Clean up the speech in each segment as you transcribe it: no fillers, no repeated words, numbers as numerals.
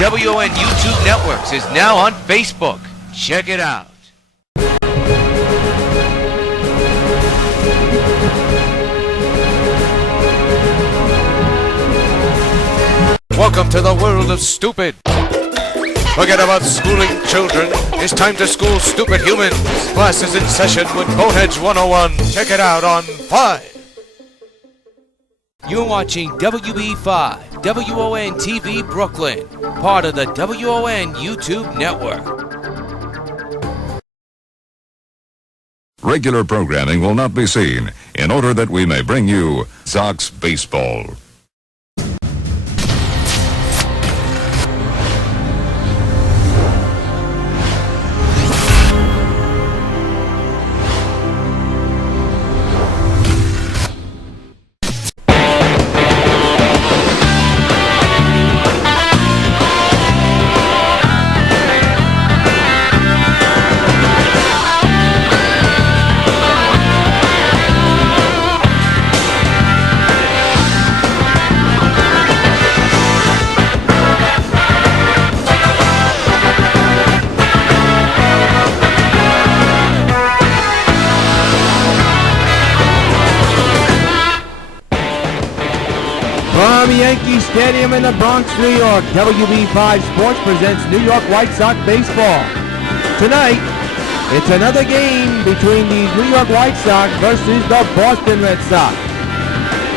WON YouTube Networks is now on Facebook. Check it out. Welcome to the world of stupid. Forget about schooling children. It's time to school stupid humans. Class is in session with Boneheads 101. Check it out on 5. You're watching WB5, WON TV Brooklyn, part of the WON YouTube Network. Regular programming will not be seen in order that we may bring you Sox Baseball. From Yankee Stadium in the Bronx, New York, WB5 Sports presents New York White Sox Baseball. Tonight, it's another game between the New York White Sox versus the Boston Red Sox.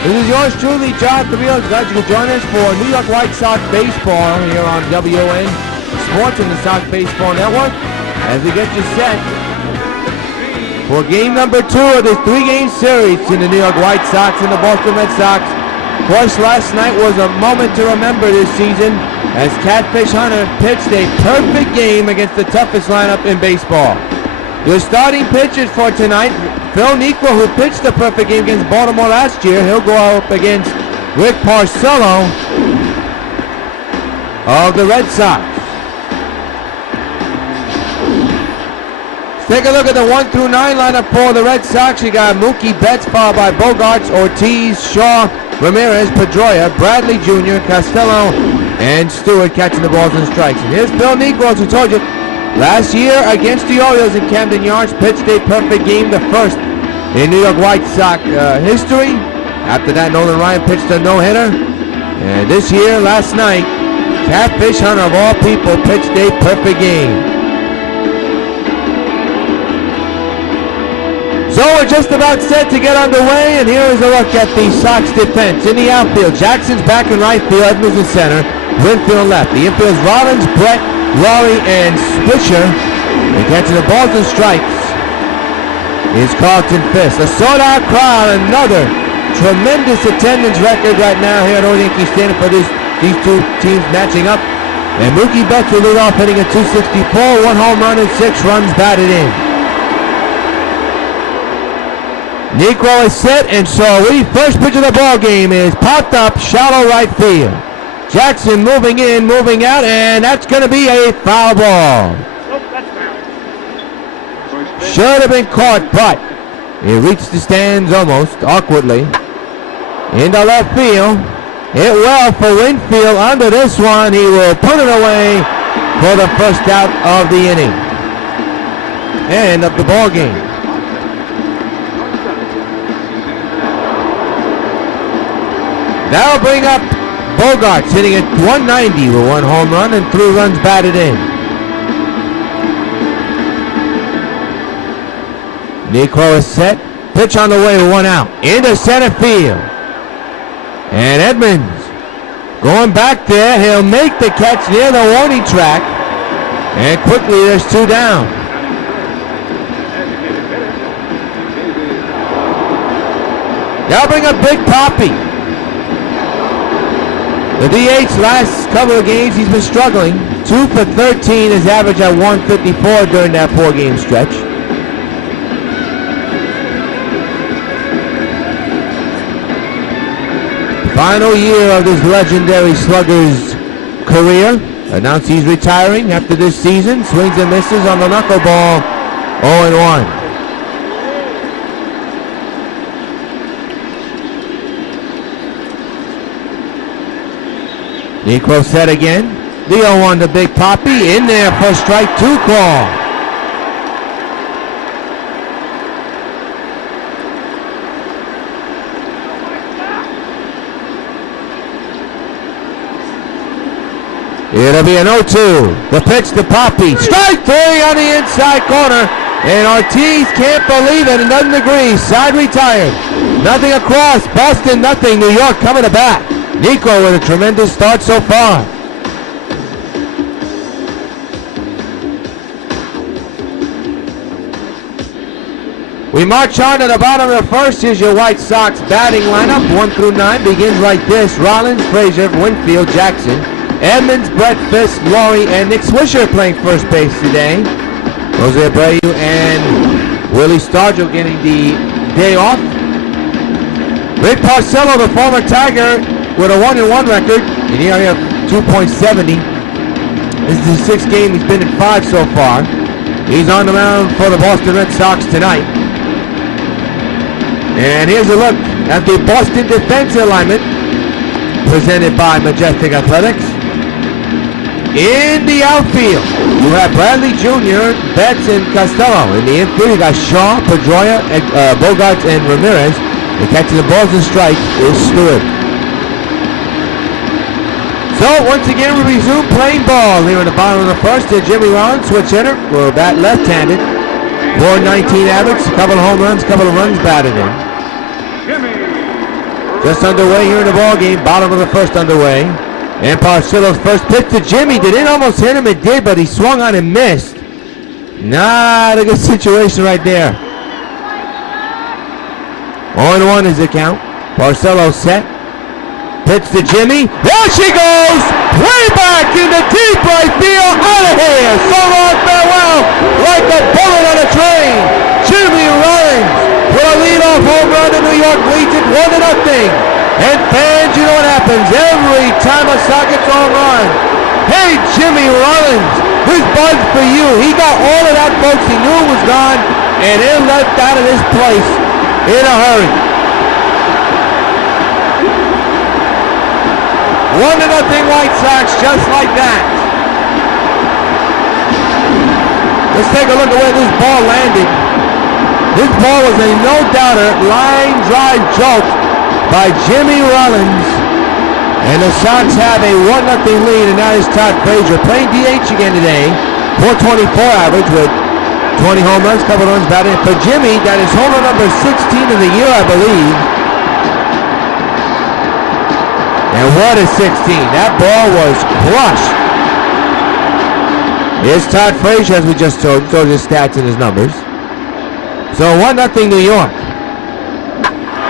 This is yours truly, John Rios. Glad you could join us for New York White Sox Baseball here on WON Sports and the Sox Baseball Network as we get you set for game number 2 of this 3-game series between the New York White Sox and the Boston Red Sox. Of course, last night was a moment to remember this season as Catfish Hunter pitched a perfect game against the toughest lineup in baseball. Your starting pitchers for tonight, Phil Niekro, who pitched the perfect game against Baltimore last year. He'll go up against Rick Porcello of the Red Sox. Let's take a look at the 1 through 9 lineup for the Red Sox. You got Mookie Betts, followed by Bogarts, Ortiz, Shaw, Ramirez, Pedroia, Bradley Jr., Costello, and Stewart catching the balls and strikes. And here's Phil Niekro, as we told you, last year against the Orioles in Camden Yards, pitched a perfect game, the first in New York White Sox history. After that, Nolan Ryan pitched a no-hitter. And this year, last night, Catfish Hunter, of all people, pitched a perfect game. So we're just about set to get underway, and here is a look at the Sox defense. In the outfield, Jackson's back in right field, Edmonds in center, Winfield left. The infield's Rollins, Brett, Laurie, and Swisher. And catching the balls and strikes is Carlton Fisk. A sold-out crowd, another tremendous attendance record right now here at Old Yankee Stadium for these two teams matching up. And Mookie Betts will lead off hitting at .264, 1 home run and 6 runs batted in. Niekro is set, and so first pitch of the ball game is popped up, shallow right field. Jackson moving in, moving out, and that's going to be a foul ball. Should have been caught, but it reached the stands almost awkwardly. Into left field. Hit well for Winfield under this one. He will put it away for the first out of the inning and of the ball game. That'll bring up Bogarts hitting at 190 with 1 home run and 3 runs batted in. Niekro is set. Pitch on the way with 1 out. Into center field. And Edmonds going back there. He'll make the catch near the warning track. And quickly there's 2 down. That'll bring up Big Papi. The DH last couple of games, he's been struggling. 2 for 13, his average at 154 during that 4-game stretch. Final year of this legendary slugger's career. Announced he's retiring after this season. Swings and misses on the knuckleball. 0-1. Niekro set again. The 0-1 to Big Papi in there for strike 2 call. It'll be an 0-2. The pitch to Papi. Strike 3 on the inside corner. And Ortiz can't believe it and doesn't agree. Side retired. Nothing across. Boston, nothing. New York coming to bat. Nico with a tremendous start so far. We march on to the bottom of the first. Here's your White Sox batting lineup. 1 through 9 begins like this. Rollins, Frazier, Winfield, Jackson, Edmonds, Brett Fisk, Laurie, and Nick Swisher playing first base today. Jose Abreu and Willie Stargell getting the day off. Rick Porcello, the former Tiger, with a 1-1 record, in the area of 2.70. This is his 6th game. He's been in 5 so far. He's on the mound for the Boston Red Sox tonight. And here's a look at the Boston defense alignment presented by Majestic Athletics. In the outfield, you have Bradley Jr., Betts, and Costello. In the infield, you got Shaw, Pedroia, Bogarts, and Ramirez. And catching the balls and strikes is Stewart. So, once again, we resume playing ball. Here in the bottom of the first, Jimmy Rollins, switch hitter. We're bat left-handed. 419 average, a couple of home runs, couple of runs batted in. Just underway here in the ball game. Bottom of the first underway. And Porcello's first pitch to Jimmy. Did it almost hit him? It did, but he swung on and missed. Not a good situation right there. 0-1 is the count. Porcello set. Pitch to Jimmy. There she goes! Way back in the deep right field. Out of here! So long, farewell! Like a bullet on a train. Jimmy Rollins with a leadoff home run in New York leads it 1-0. And fans, you know what happens every time a Sox gets home run. Hey, Jimmy Rollins, this buzz for you. He got all of that, folks. He knew it was gone, and it left out of this place in a hurry. 1-0 White Sox, just like that. Let's take a look at where this ball landed. This ball was a no-doubter line drive jolt by Jimmy Rollins. And the Sox have a 1-0 lead, and that is Todd Frazier playing DH again today. 424 average with 20 home runs, couple runs batted. For Jimmy, that is home run number 16 of the year, I believe. And what a 16. That ball was crushed. Here's Todd Frazier, as we just told his stats and his numbers. So 1-0 New York.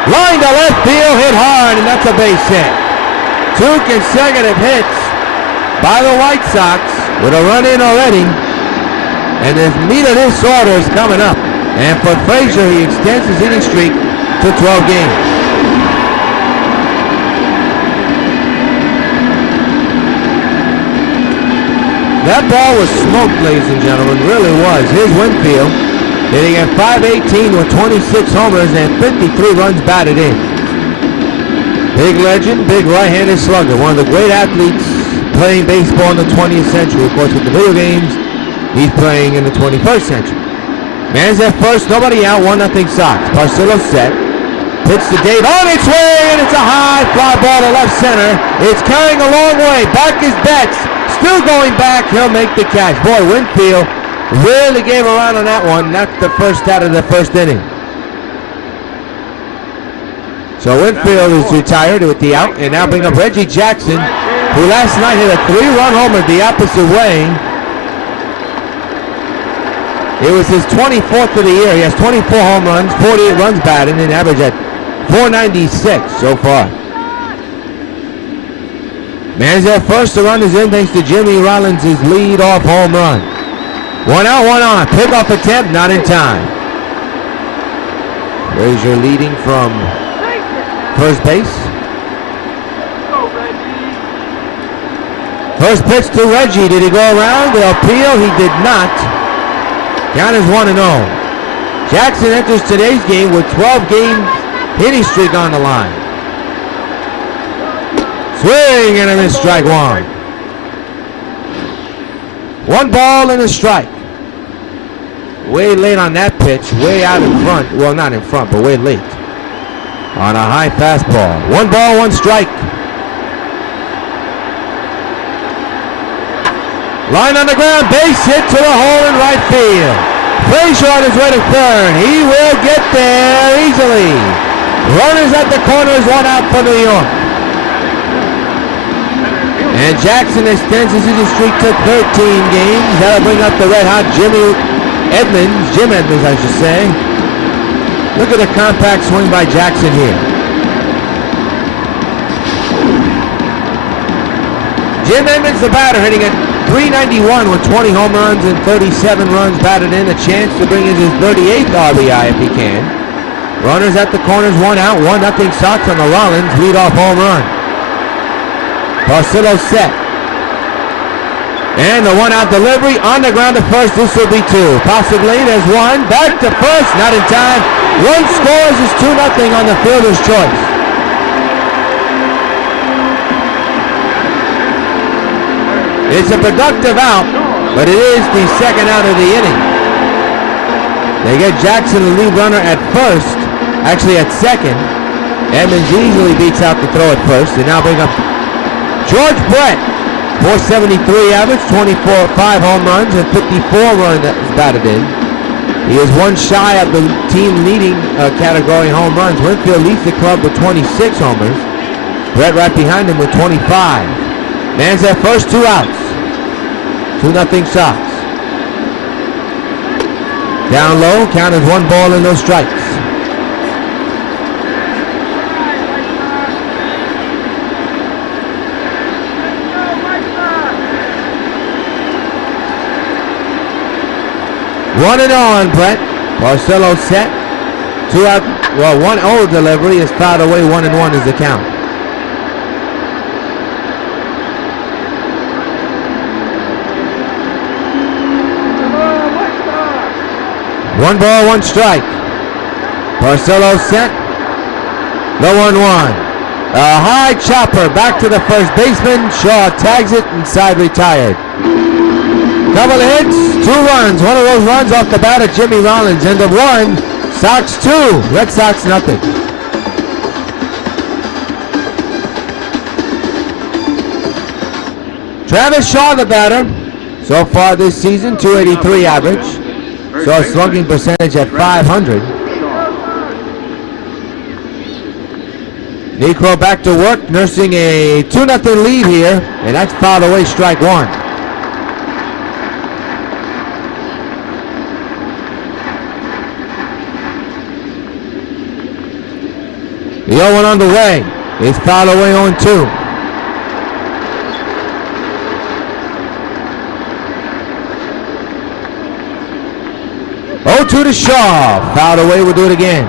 Line to left field, hit hard, and that's a base hit. 2 consecutive hits by the White Sox with a run in already. And the meat of this order is coming up. And for Frazier, he extends his inning streak to 12 games. That ball was smoked, ladies and gentlemen, really was. Here's Winfield, hitting at .518 with 26 homers and 53 runs batted in. Big legend, big right-handed slugger, one of the great athletes playing baseball in the 20th century. Of course, with the video games, he's playing in the 21st century. Man's at first, nobody out, 1-0 Sox. Porcello set. Pitch to Dave on its way, and it's a high fly ball to left center. It's carrying a long way. Back is Betts. Still going back, he'll make the catch. Boy, Winfield really gave around on that one. That's the first out of the first inning. So Winfield is retired with the out, and now bring up Reggie Jackson, who last night hit a 3-run homer the opposite way. It was his 24th of the year. He has 24 home runs, 48 runs batted, and average at .496 so far. Man's at first, the run is in thanks to Jimmy Rollins' lead-off home run. 1 out, 1 on. Pick-off attempt, not in time. Frazier leading from first base. First pitch to Reggie. Did he go around? The appeal, he did not. Count is 1-0. Jackson enters today's game with 12-game hitting streak on the line. Swing and a miss, strike 1. 1 ball and a strike. Way late on that pitch, way out in front. Well, not in front, but way late. On a high fastball. 1 ball, 1 strike. Line on the ground, base hit to the hole in right field. Frazier on his way to third. He will get there easily. Runners at the corners, 1 out for New York. And Jackson extends his hitting streak to 13 games. That'll bring up the red-hot Jim Edmonds, I should say. Look at the compact swing by Jackson here. Jim Edmonds, the batter, hitting at .391 with 20 home runs and 37 runs batted in. A chance to bring in his 38th RBI if he can. Runners at the corners, 1 out, 1-0 Sox on the Rollins leadoff home run. Porcello set. And the 1-out delivery on the ground to first. This will be 2. Possibly there's 1. Back to first. Not in time. Run scores is 2-0 on the fielder's choice. It's a productive out, but it is the second out of the inning. They get Jackson, the lead runner, at first. Actually at second. Edmonds easily beats out the throw at first. They now bring up George Brett. .473 average, 5 home runs, and 54 runs that was batted in. He is 1 shy of the team leading category home runs. Winfield leads the club with 26 homers. Brett right behind him with 25. Man's at first, 2 outs. 2-0 Sox. Down low, count is 1 ball and no strikes. One and on, Brett. Porcello set. 2 out. Well, 1-0 delivery is fouled away. 1-1 is the count. One ball, 1 strike. Porcello set. The 1-1. A high chopper back to the first baseman. Shaw tags it inside, retired. Couple of hits, 2 runs. One of those runs off the bat of Jimmy Rollins. End of 1. Sox 2. Red Sox nothing. Travis Shaw, the batter. So far this season, .283 average. So a slugging percentage at .500. Necro back to work, nursing a 2-0 lead here, and that's fouled away, strike 1. The 0-1 on the way. It's fouled away 0-2. To Shaw. Fouled away. We'll do it again.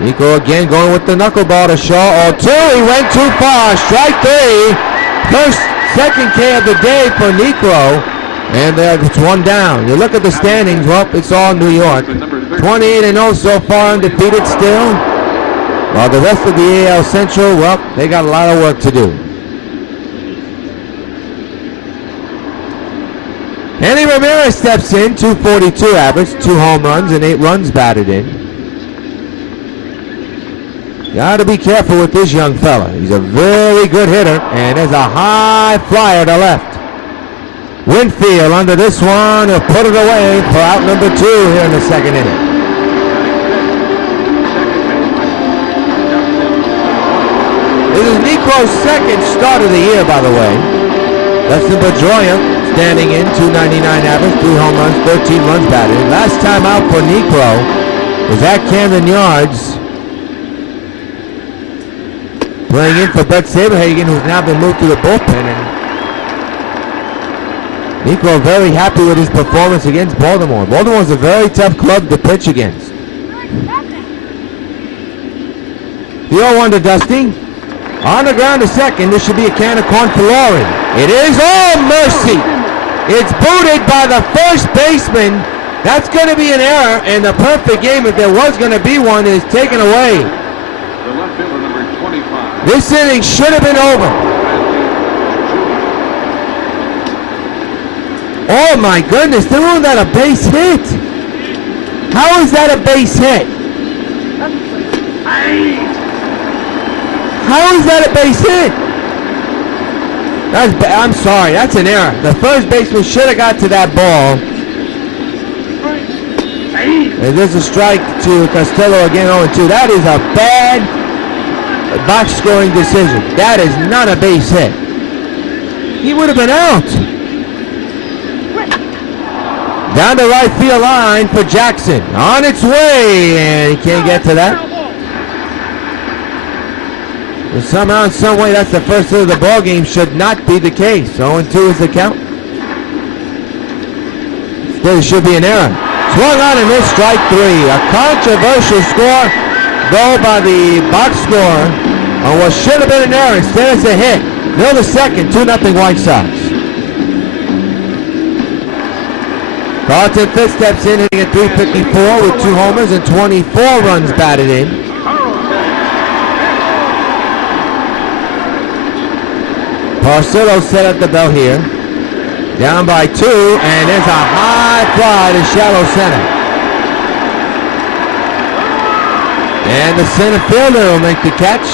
Nico again going with the knuckleball to Shaw. 0-2. He went too far. Strike 3. Second K of the day for Necro. And it's 1 down. You look at the standings. Well, it's all New York. 28-0 so far, undefeated still. While the rest of the AL Central, well, they got a lot of work to do. Andy Ramirez steps in, .242 average, 2 home runs and 8 runs batted in. Got to be careful with this young fella. He's a very good hitter, and there's a high flyer to left. Winfield under this one, he'll put it away for out number 2 here in the second inning. This is Necro's second start of the year, by the way. Dustin Pedroia standing in, .299 average, 3 home runs, 13 runs batted. Last time out for Necro was at Camden Yards. Playing in for Brett Saberhagen, who's now been moved to the bullpen. And Necro very happy with his performance against Baltimore. Baltimore's a very tough club to pitch against. The 0-1 to Dusty. On the ground to second. This should be a can of corn for Laurie. It is. Oh, mercy. It's booted by the first baseman. That's going to be an error, and the perfect game, if there was going to be one, is taken away. The left fielder, number 25. This inning should have been over. Oh my goodness, they ruled that a base hit. How is that a base hit? How is that a base hit? I'm sorry, that's an error. The first baseman should have got to that ball. And there's a strike to Costello again, 0-2. That is a bad box scoring decision. That is not a base hit. He would have been out. Down the right field line for Jackson. On its way, and he can't get to that. But somehow, in some way, that's the first hit of the ball game. Should not be the case. 0-2 is the count. There should be an error. Swung on and missed, strike 3. A controversial score, though, by the box score on what should have been an error. Instead, it's a hit. Mill the second, 2-0 White Sox. Carlton Fitz steps in, hitting at .354 with 2 homers and 24 runs batted in. Porcello set up the bell here. Down by 2, and there's a high fly to shallow center. And the center fielder will make the catch.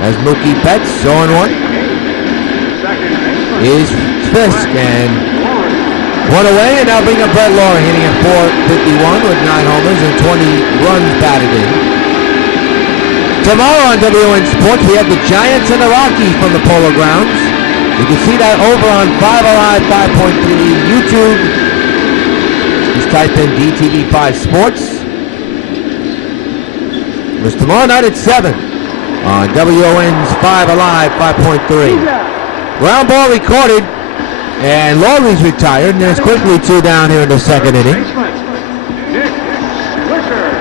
As Mookie Betts, 0-1. Is Fisk, and 1 away, and now bring up Brett Lawrie, hitting at .451 with 9 homers and 20 runs batted in. Tomorrow on W.O.N Sports, we have the Giants and the Rockies from the Polo Grounds. You can see that over on 5 Alive 5.3 YouTube. Just type in DTV5 Sports. It's tomorrow night at 7 on WON's 5 Alive 5.3. Ground ball recorded, and Laurie's retired, and there's quickly 2 down here in the second inning.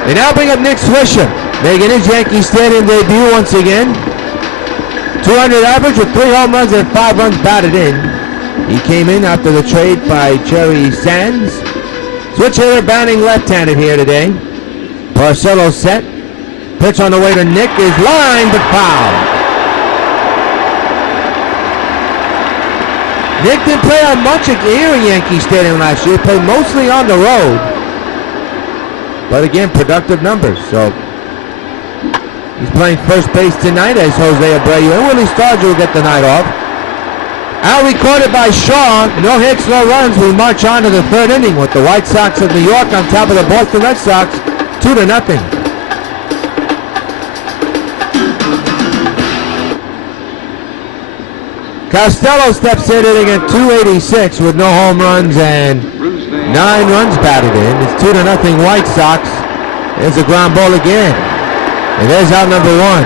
They now bring up Nick Swisher, making his Yankee Stadium debut once again. 200 average with 3 home runs and 5 runs batted in. He came in after the trade by Jerry Sands. Switch hitter batting left-handed here today. Porcello set. Pitch on the way to Nick is lined but foul. Nick didn't play on much here in Yankee Stadium last year. He played mostly on the road. But again, productive numbers. So he's playing first base tonight as Jose Abreu and Willie Stargell will get the night off. Out recorded by Shaw. No hits, no runs. We march on to the 3rd inning with the White Sox of New York on top of the Boston Red Sox, 2-0. Costello steps in, hitting at .286 with no home runs and 9 runs batted in. It's 2-0 White Sox. There's a ground ball again. And there's out number 1.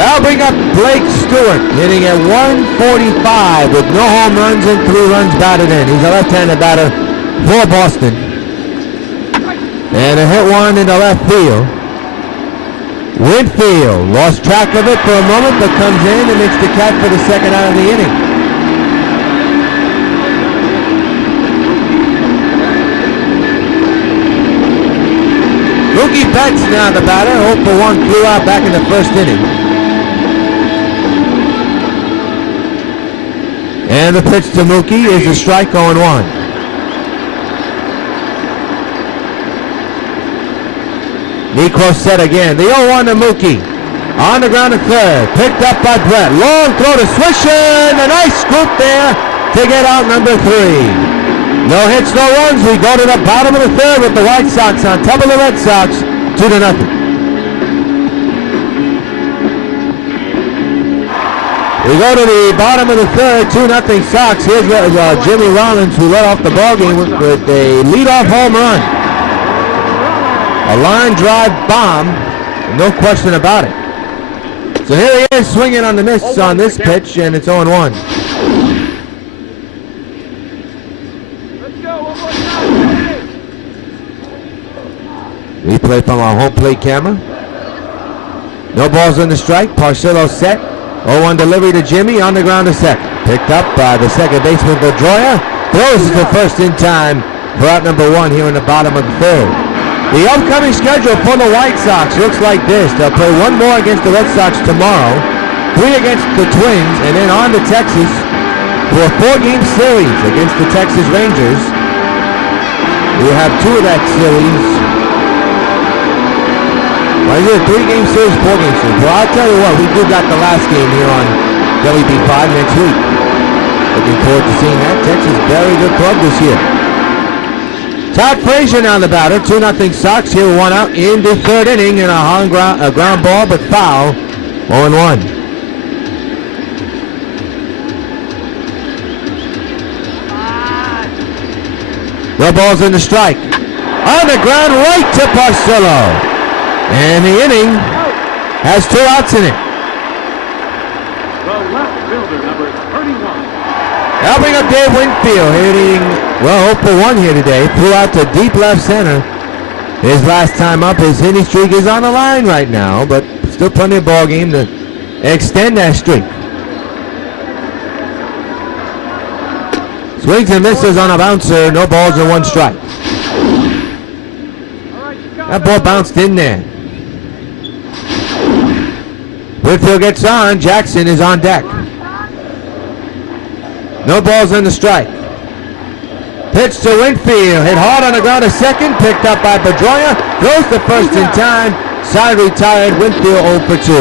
I'll bring up Blake Stewart, hitting at .145 with no home runs and 3 runs batted in. He's a left-handed batter for Boston. And a hit one in the left field. Winfield lost track of it for a moment, but comes in and makes the catch for the second out of the inning. Mookie Betts now the batter. 0 for 1 flew out back in the first inning. And the pitch to Mookie is a strike, 0-1. Necro set again. The 0-1 to Mookie. On the ground at 3rd. Picked up by Brett. Long throw to Swisher. A nice scoop there to get out number 3. No hits, no runs. We go to the bottom of the 3rd with the White Sox on top of the Red Sox. 2-0. We go to the bottom of the 3rd. 2-0 Sox. Here's Jimmy Rollins, who led off the ballgame with a leadoff home run. A line drive bomb, no question about it. So here he is swinging on the miss on this pitch, and it's 0-1. Replay from our home plate camera. No balls on the strike. Porcello set. 0-1 delivery to Jimmy on the ground to second. Picked up by the second baseman Pedroia. Throws it to first in time for out number 1 here in the bottom of the 3rd. The upcoming schedule for the White Sox looks like this. They'll play one more against the Red Sox tomorrow, 3 against the Twins, and then on to Texas for a 4-game series against the Texas Rangers. We'll have 2 of that series. Well, is it a 3-game series, 4-game series? Well, I'll tell you what, we do got the last game here on WB5 next week. Looking forward to seeing that. Texas, very good club this year. Todd Frazier now the batter. 2-0 Sox. Here 1 out in the 3rd inning in a ground ball, but foul. 0-1. No balls in the strike. On the ground, right to Porcello. And the inning has 2 outs in it. The left fielder, number 31. Helping up Dave Winfield, hitting, well, 0 for 1 here today. Flew out to deep left center. His last time up, his hitting streak is on the line right now, but still plenty of ball game to extend that streak. Swings and misses on a bouncer. No balls and 1 strike. That ball bounced in there. Winfield gets on. Jackson is on deck. No balls in the strike. Pitch to Winfield. Hit hard on the ground to second. Picked up by Pedroia. Throws the first in time. Side retired. Winfield 0 for 2.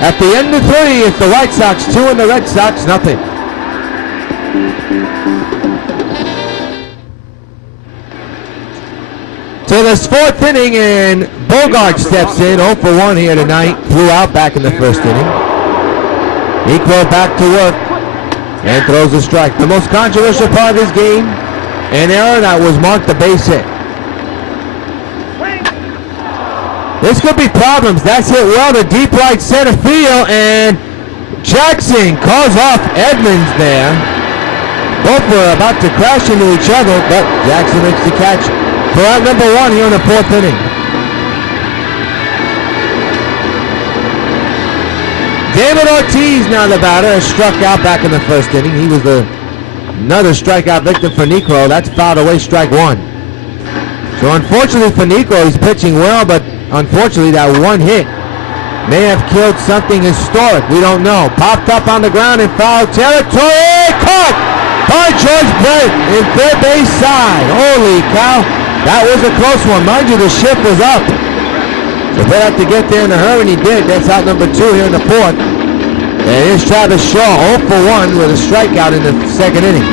At the end of 3, it's the White Sox 2 and the Red Sox nothing. So this 4th inning, and Bogart steps in, 0 for 1 here tonight. Flew out back in the 1st inning. Equal back to work and throws a strike. The most controversial part of this game, an error that was marked a base hit. This could be problems. That's hit well to deep right center field, and Jackson calls off Edmonds there. Both were about to crash into each other, but Jackson makes the catch for out number 1 here in the 4th inning. David Ortiz now the batter, struck out back in the 1st inning. He was another strikeout victim for Niekro. That's fouled away, strike 1. So unfortunately for Niekro, he's pitching well, but unfortunately that 1 hit may have killed something historic. We don't know. Popped up on the ground in foul territory. Caught by George Brett in 3rd base side. Holy cow. That was a close one. Mind you, the shift was up. So they had to get there in a hurry, and he did. That's out number 2 here in the 4th. And here's Travis Shaw, 0 for 1 with a strikeout in the 2nd inning.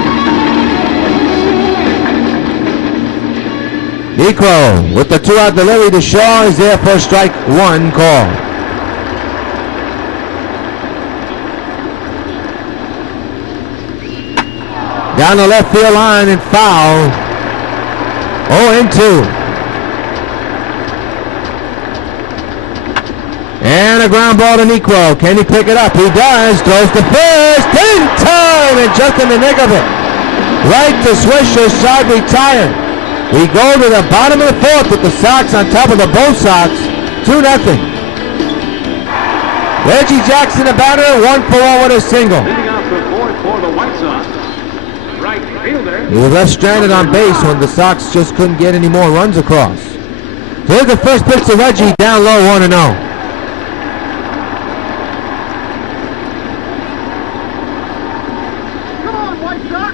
Niekro with the 2-out delivery to Shaw is there for strike 1 call. Down the left field line and foul. 0-2. And a ground ball to Niekro. Can he pick it up? He does. Throws to first in time, and just in the nick of it. Right to Swisher, side retired. We go to the bottom of the 4th with the Sox on top of the both Sox. 2-0. Reggie Jackson, the batter, 1 for 1 with a single. Leading off the 4th for the White Sox. Right fielder. He was left stranded on base when the Sox just couldn't get any more runs across. So here's the first pitch to Reggie, down low, 1-0. Come on, White Sox.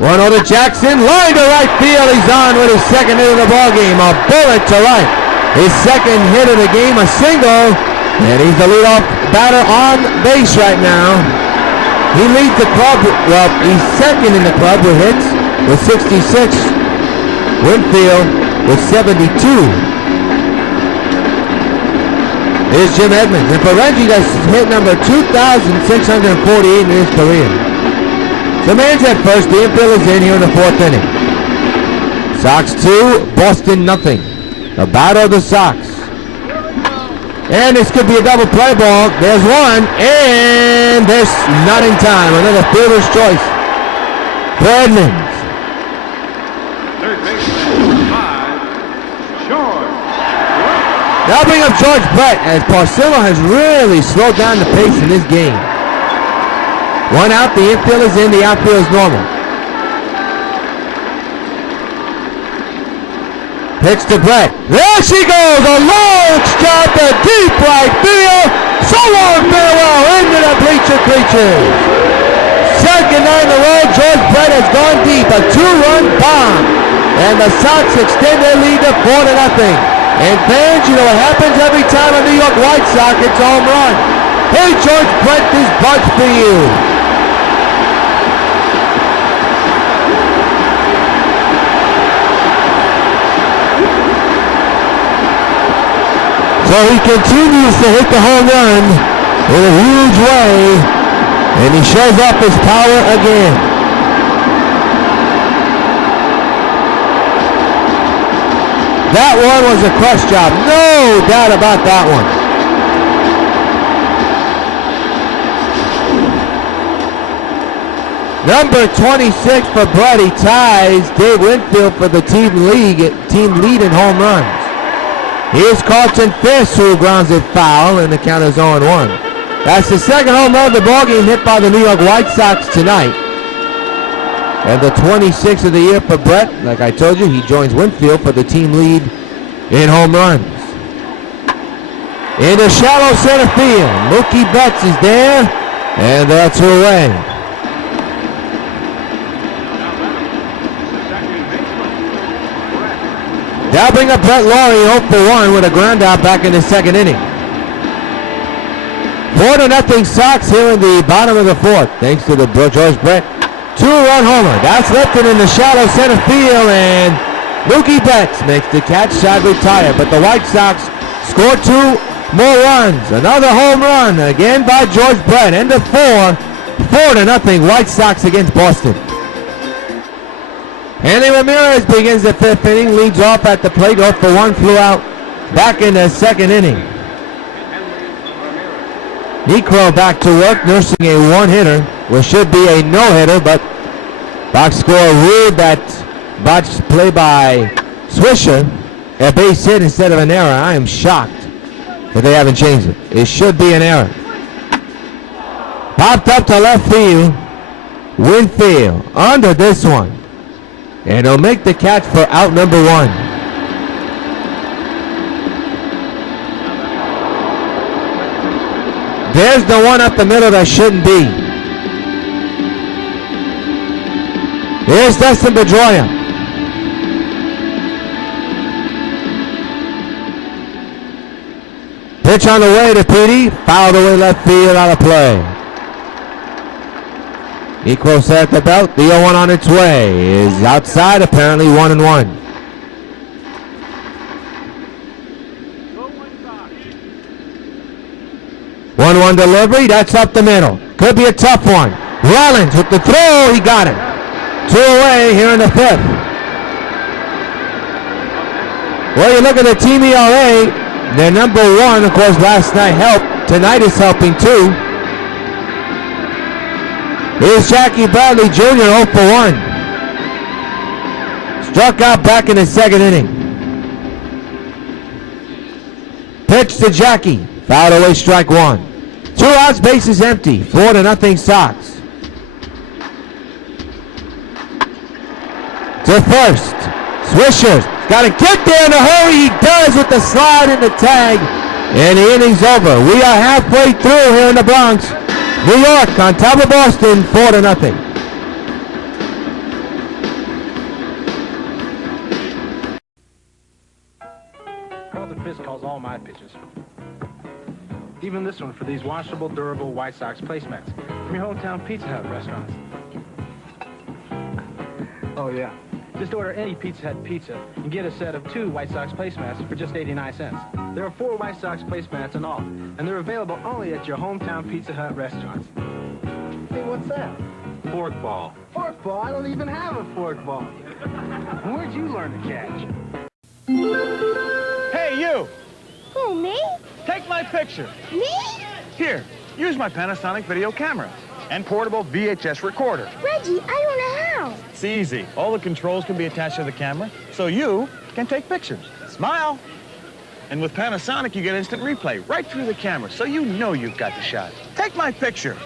1-0 to Jackson, line to right field. He's on with his 2nd hit of the ball game. A bullet to right. His 2nd hit of the game, a single. And he's the leadoff batter on base right now. He leads the club, well, he's 2nd in the club with hits with 66. Winfield with 72. Here's Jim Edmonds. And for Reggie, that's hit number 2,648 in his career. The man's at first. The infield is in here in the 4th inning. Sox 2, Boston nothing. The battle of the Sox. And this could be a double play ball. There's one, and there's not in time. Another fielder's choice for Edmonds. Third baseman, 5, George. Now bring up George Brett, as Porcello has really slowed down the pace in this game. 1 out, the infield is in, the outfield is normal. Pitch to Brett. There she goes. A launch job to deep right field. So long farewell into the bleacher creatures. Second night in a row, George Brett has gone deep. A 2-run bomb. And the Sox extend their lead to 4-0. And fans, you know what happens every time a New York White Sox hits a home run. Hey, George Brett, this but's for you. So he continues to hit the home run in a huge way, and he shows off his power again. That one was a crush job, no doubt about that one. Number 26 for Brett, he ties Dave Winfield for the team lead in home runs. Here's Carlton Fisk, who grounds it foul, and the count is 0-1. That's the second home run of the ballgame hit by the New York White Sox tonight. And the 26th of the year for Brett. Like I told you, he joins Winfield for the team lead in home runs. In the shallow center field, Mookie Betts is there, and that's away. That'll bring up Brett Laurie 0-for-1 with a ground out back in the second inning. 4-0 Sox here in the bottom of the fourth, thanks to the George Brett 2-run homer. That's lifted in the shallow center field, and Mookie Betts makes the catch, side retire. But the White Sox score 2 more runs. Another home run, again by George Brett. End of 4-0 White Sox against Boston. Hanley Ramirez begins the fifth inning, leads off at the plate, 0-for-1, flew out back in the second inning. Necro back to work, nursing a one-hitter, which should be a no-hitter, but box score ruled that botched play by Swisher, a base hit instead of an error. I am shocked that they haven't changed it. It should be an error. Popped up to left field, Winfield under this one. And he'll make the catch for out number 1. There's the one up the middle that shouldn't be. Here's Dustin Pedroia. Pitch on the way to Petey. Fouled away left field, out of play. Necro set at the belt. The 0-1 on its way is outside, apparently 1-1. One delivery, that's up the middle. Could be a tough one. Rollins with the throw, he got it. 2 away here in the fifth. Well, you look at the team ERA, they're number 1, of course, last night helped. Tonight is helping too. Here's Jackie Bradley Jr. 0-for-1. Struck out back in the second inning. Pitch to Jackie. Fouled away, strike 1. 2 outs, bases empty. 4-0 Sox. To first. Swisher's got to get there in a hurry. He does with the slide and the tag. And the inning's over. We are halfway through here in the Bronx. New York on top of Boston, 4-0. Carlton Fisk calls all my pitches. Even this one for these washable, durable White Sox placemats from your hometown Pizza Hut restaurants. Oh, yeah. Just order any Pizza Hut pizza and get a set of 2 White Sox placemats for just 89 cents. There are 4 White Sox placemats in all, and they're available only at your hometown Pizza Hut restaurants. Hey, what's that? Fork ball. Fork ball? I don't even have a fork ball. Where'd you learn to catch? Hey, you! Who, me? Take my picture. Me? Here, use my Panasonic video camera and portable VHS recorder. Reggie, I don't know how. It's easy. All the controls can be attached to the camera, so you can take pictures. Smile. And with Panasonic, you get instant replay right through the camera, so you know you've got the shot. Take my picture.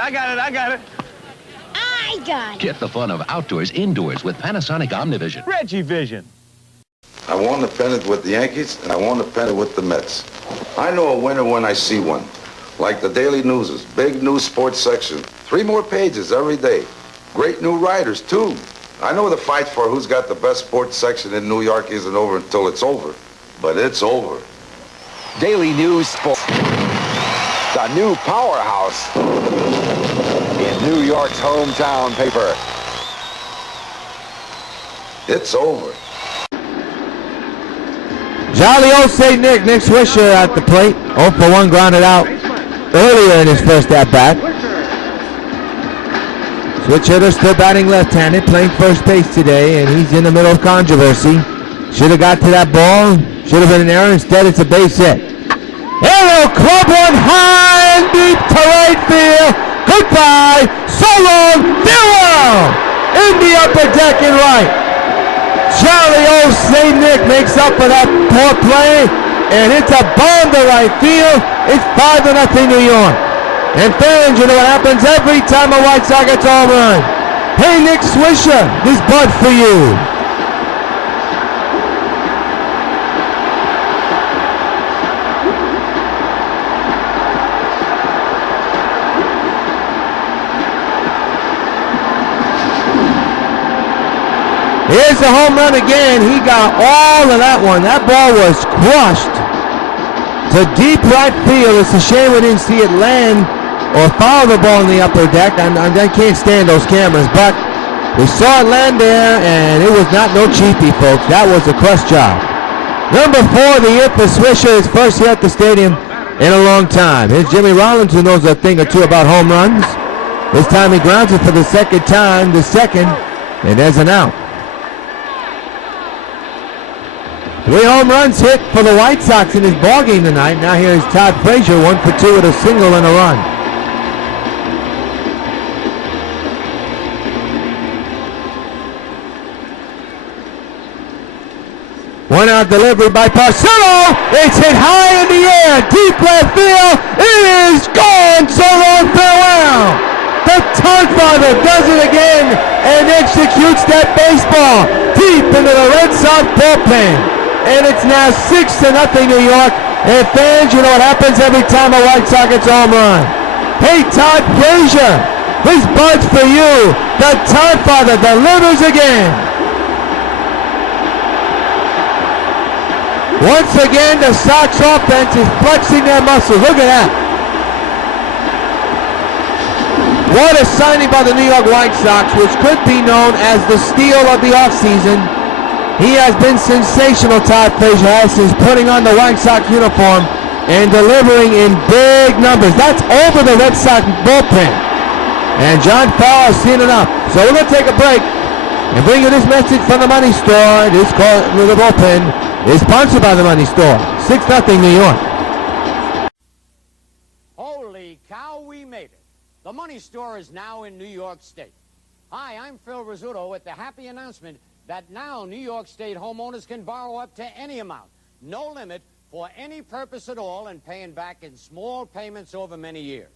I got it. I got it. Get the fun of outdoors indoors with Panasonic Omnivision. Reggie Vision. I won the pennant with the Yankees, and I won the pennant with the Mets. I know a winner when I see one. Like the Daily News' big new sports section. 3 more pages every day. Great new writers, too. I know the fight for who's got the best sports section in New York isn't over until it's over. But it's over. Daily News Sports. The new powerhouse in New York's hometown paper. It's over. Jolly old St. Nick Swisher at the plate. 0 for 1 grounded out earlier in his first at-bat. Switch hitter still batting left-handed, playing first base today, and he's in the middle of controversy. Should have got to that ball. Should have been an error. Instead, it's a base hit. Arrow club one high and deep to right field. Goodbye. So long. Farewell. In the upper deck and right. Jolly old St. Nick makes up for that poor play and hits a bomb to right field. It's 5-0 New York. And fans, you know what happens every time a White Sox gets home run. Hey, Nick Swisher, this bud for you. Here's the home run again. He got all of that one. That ball was crushed to deep right field. It's a shame we didn't see it land or follow the ball in the upper deck. I can't stand those cameras, but we saw it land there, and it was not no cheapie, folks. That was a crush job. Number 4 of the year for Swisher, his first year at the stadium in a long time. Here's Jimmy Rollins, who knows a thing or two about home runs. This time he grounds it for the second time, and there's an out. 3 home runs hit for the White Sox in his ballgame tonight. Now here's Todd Frazier, 1 for 2 with a single and a run. One out delivery by Porcello. It's hit high in the air, deep left field. It is gone. So long, farewell. The Godfather does it again and executes that baseball deep into the Red Sox bullpen. And it's now 6-0 New York. And fans, you know what happens every time a White Sox gets home run. Hey, Todd Frazier, this bud's for you. The Godfather delivers again. Once again, the Sox offense is flexing their muscles. Look at that. What a signing by the New York White Sox, which could be known as the steal of the offseason. He has been sensational, Todd Frazier has, since putting on the White Sox uniform and delivering in big numbers. That's over the Red Sox bullpen. And John Fowler has seen enough. So we're going to take a break and bring you this message from the Money Store. This call with the bullpen is sponsored by the Money Store. 6-0 New York. Holy cow, we made it. The Money Store is now in New York State. Hi, I'm Phil Rizzuto with the happy announcement that now New York State homeowners can borrow up to any amount, no limit, for any purpose at all, and paying back in small payments over many years.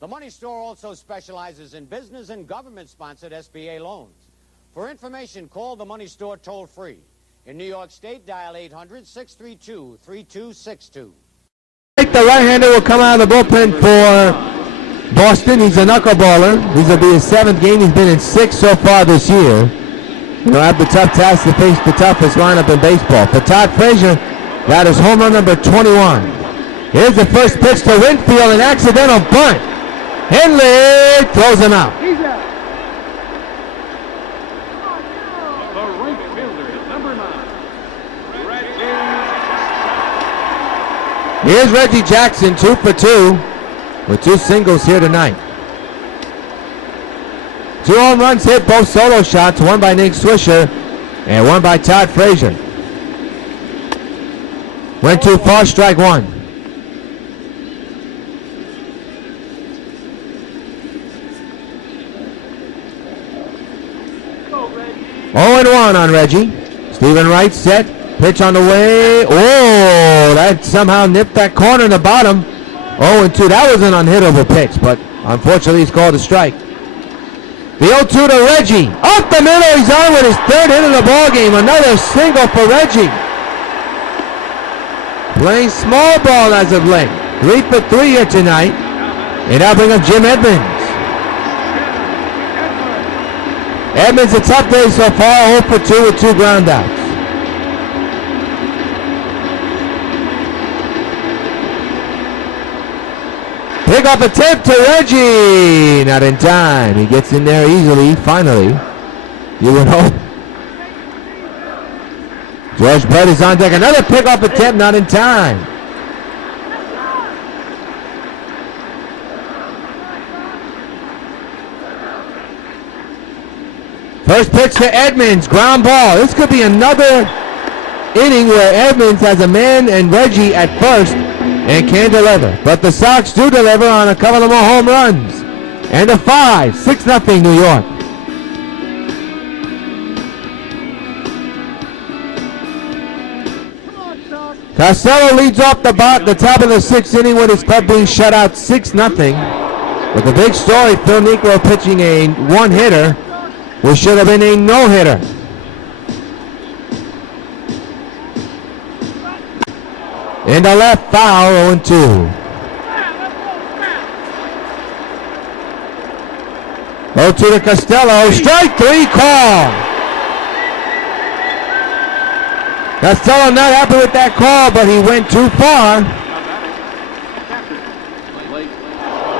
The Money Store also specializes in business and government-sponsored SBA loans. For information, call the Money Store toll-free. In New York State, dial 800-632-3262. The right-hander will come out of the bullpen for Boston. He's a knuckleballer. This will be his 7th game. He's been in 6 so far this year. He'll have the tough task to face the toughest lineup in baseball. For Todd Frazier, that is home run number 21. Here's the first pitch to Winfield, an accidental bunt. Henley throws him out. He's out. The right fielder is number 9. Here's Reggie Jackson, 2 for 2, with 2 singles here tonight. 2 home runs hit, both solo shots, one by Nick Swisher and one by Todd Frazier. Went too far, strike 1. Oh, and 1 on Reggie. Stephen Wright set, pitch on the way. Oh, that somehow nipped that corner in the bottom. 0-2, that was an unhittable pitch, but unfortunately he's called a strike. The 0-2 to Reggie. Up the middle, he's on with his third hit of the ball game. Another single for Reggie. Playing small ball as of late. 3 for 3 here tonight. And now bring up Jim Edmonds. Edmonds, a tough day so far, 0 for 2 with 2 ground outs. Pick up attempt to Reggie. Not in time. He gets in there easily, finally. You would hope. George Brett is on deck. Another pickoff attempt, not in time. First pitch to Edmonds, ground ball. This could be another inning where Edmonds has a man and Reggie at first and can deliver. But the Sox do deliver on a couple of more home runs. And a 6-0 New York. Costello leads off the top of the 6th inning with his club being shut out 6-0. But the big story, Phil Niekro pitching a one-hitter, which should have been a no-hitter. In the left, foul, 0-2. 0-2 to Costello, strike 3 call. Costello not happy with that call, but he went too far.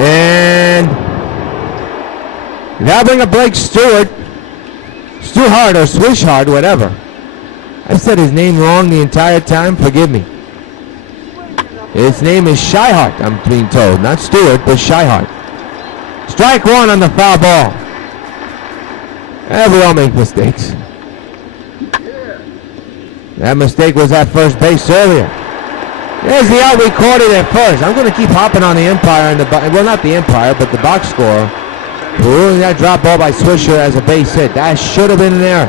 And now bring up Blake Stewart. Stewart or Swishart, whatever. I said his name wrong the entire time, forgive me. His name is Scheihart, I'm being told. Not Stewart, but Scheihart. Strike 1 on the foul ball. We all make mistakes. That mistake was at first base earlier. There's the out recorded at first. I'm going to keep hopping on the umpire, and well, not the umpire, but the box scorer. Ruling that drop ball by Swisher as a base hit. That should have been an error.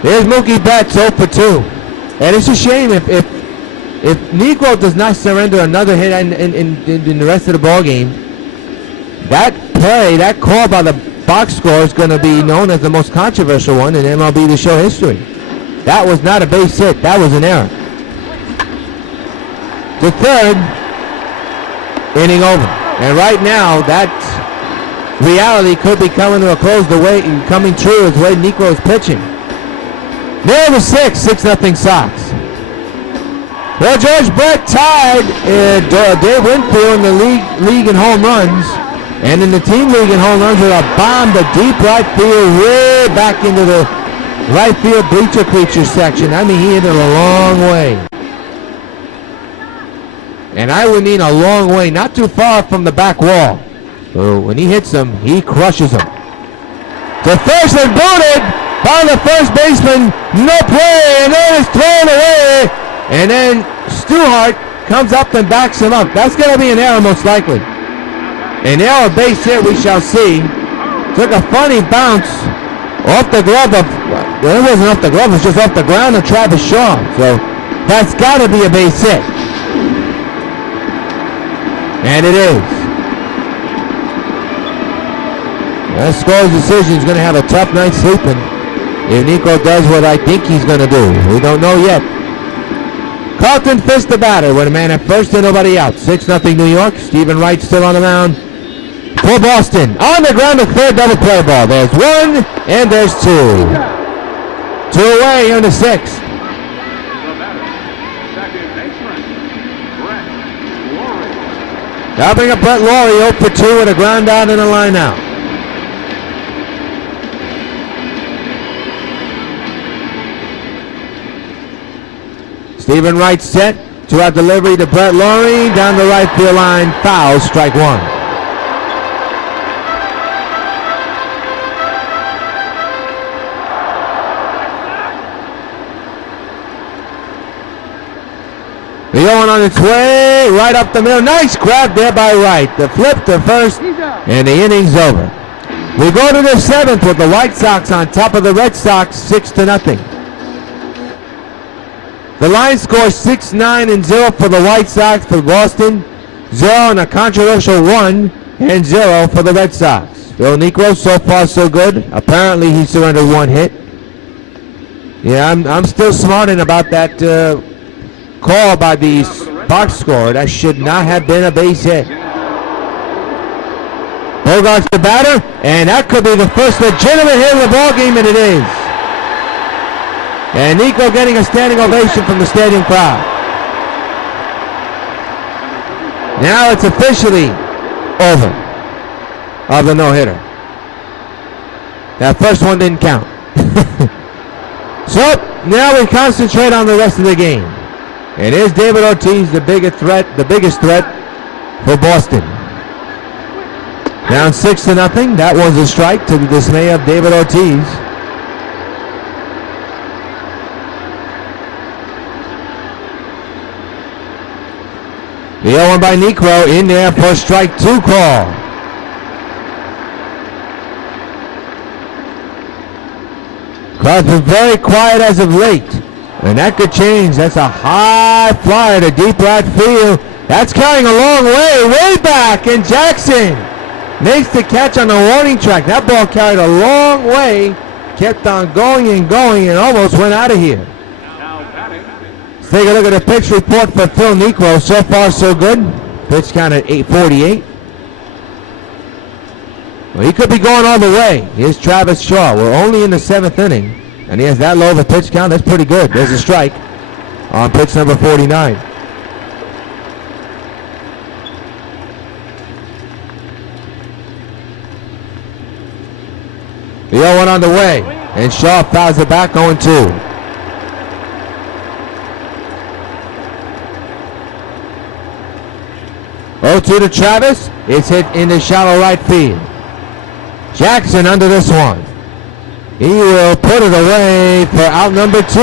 Here's Mookie Betts, 0 for 2. And it's a shame if Niekro does not surrender another hit in the rest of the ball game. That play, that call by the box score is going to be known as the most controversial one in MLB The Show history. That was not a base hit. That was an error. The third inning over. And right now, that reality could be coming to a close coming true as the way Niekro is pitching. There was 6-0 Sox. Well, George Brett tied Dave Winfield in the league in home runs. And in the team league in home runs with a bomb to deep right field, way back into the right field bleacher creature section. I mean, he hit it a long way. And I would mean a long way, not too far from the back wall. So when he hits them, he crushes them. To first and booted by the first baseman, no play, and then it's thrown away. And then Stewart comes up and backs him up. That's going to be an error most likely. An error base hit we shall see. Took a funny bounce off the glove of, well, it wasn't off the glove, it was just off the ground of Travis Shaw. So that's got to be a base hit. And it is. That score's decision is going to have a tough night sleeping if Niekro does what I think he's going to do. We don't know yet. Carlton Fisk the batter with a man at first and nobody out. 6-0 New York. Stephen Wright still on the mound for Boston. On the ground, a third double play ball. There's 1 and there's 2. 2 away here in the 6th. Now bring up Brett Laurie, 0 for 2 with a ground out and a line out. Stephen Wright set to have delivery to Brett Laurie down the right field line. Foul, strike 1. The 0 on its way, right up the middle. Nice grab there by Wright. The flip to first, and the inning's over. We go to the 7th with the White Sox on top of the Red Sox, 6-0. The line scores 6-9 and 0 for the White Sox. For Boston, 0 and a controversial 1 and 0 for the Red Sox. Phil Niekro, so far so good. Apparently he surrendered 1 hit. Yeah, I'm still smarting about that call by the box score. That should not have been a base hit. Bogart's the batter, and that could be the first legitimate hit of the ball game, and it is. And Nico getting a standing ovation from the stadium crowd. Now it's officially over of the no-hitter. That first one didn't count. So now we concentrate on the rest of the game. And here's David Ortiz, the biggest threat for Boston. Down 6-0. That was a strike to the dismay of David Ortiz. The 0-1 by Niekro in there for strike 2 call. Crowd's been very quiet as of late, and that could change. That's a high flyer to deep right field. That's carrying a long way back, and Jackson makes the catch on the warning track. That ball carried a long way, kept on going and almost went out of here. Let's take a look at the pitch report for Phil Niekro. So far, so good. Pitch count at 848. Well, he could be going all the way. Here's Travis Shaw. We're only in the 7th inning, and he has that low of a pitch count. That's pretty good. There's a strike on pitch number 49. The 0-1 on the way, and Shaw fouls it back, 0-2. To Travis. It's hit into shallow right field. Jackson under this one. He will put it away for out number 2.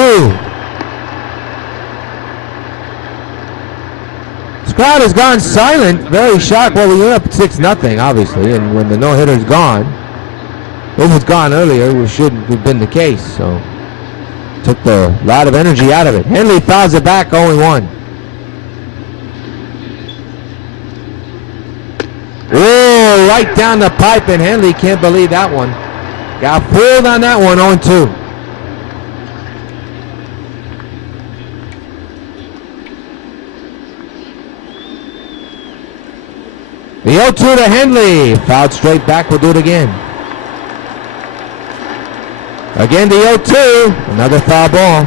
This crowd has gone silent, very shocked. Well, we went up 6-0, obviously, and when the no-hitter's gone, it was gone earlier, which shouldn't have been the case, so took a lot of energy out of it. Henley fouls it back, 0-1. Oh, right down the pipe, and Henley can't believe that one. Got fooled on that one, 0-2. The 0-2 to Henley. Fouled straight back, we'll do it again. Again, the 0-2. Another foul ball.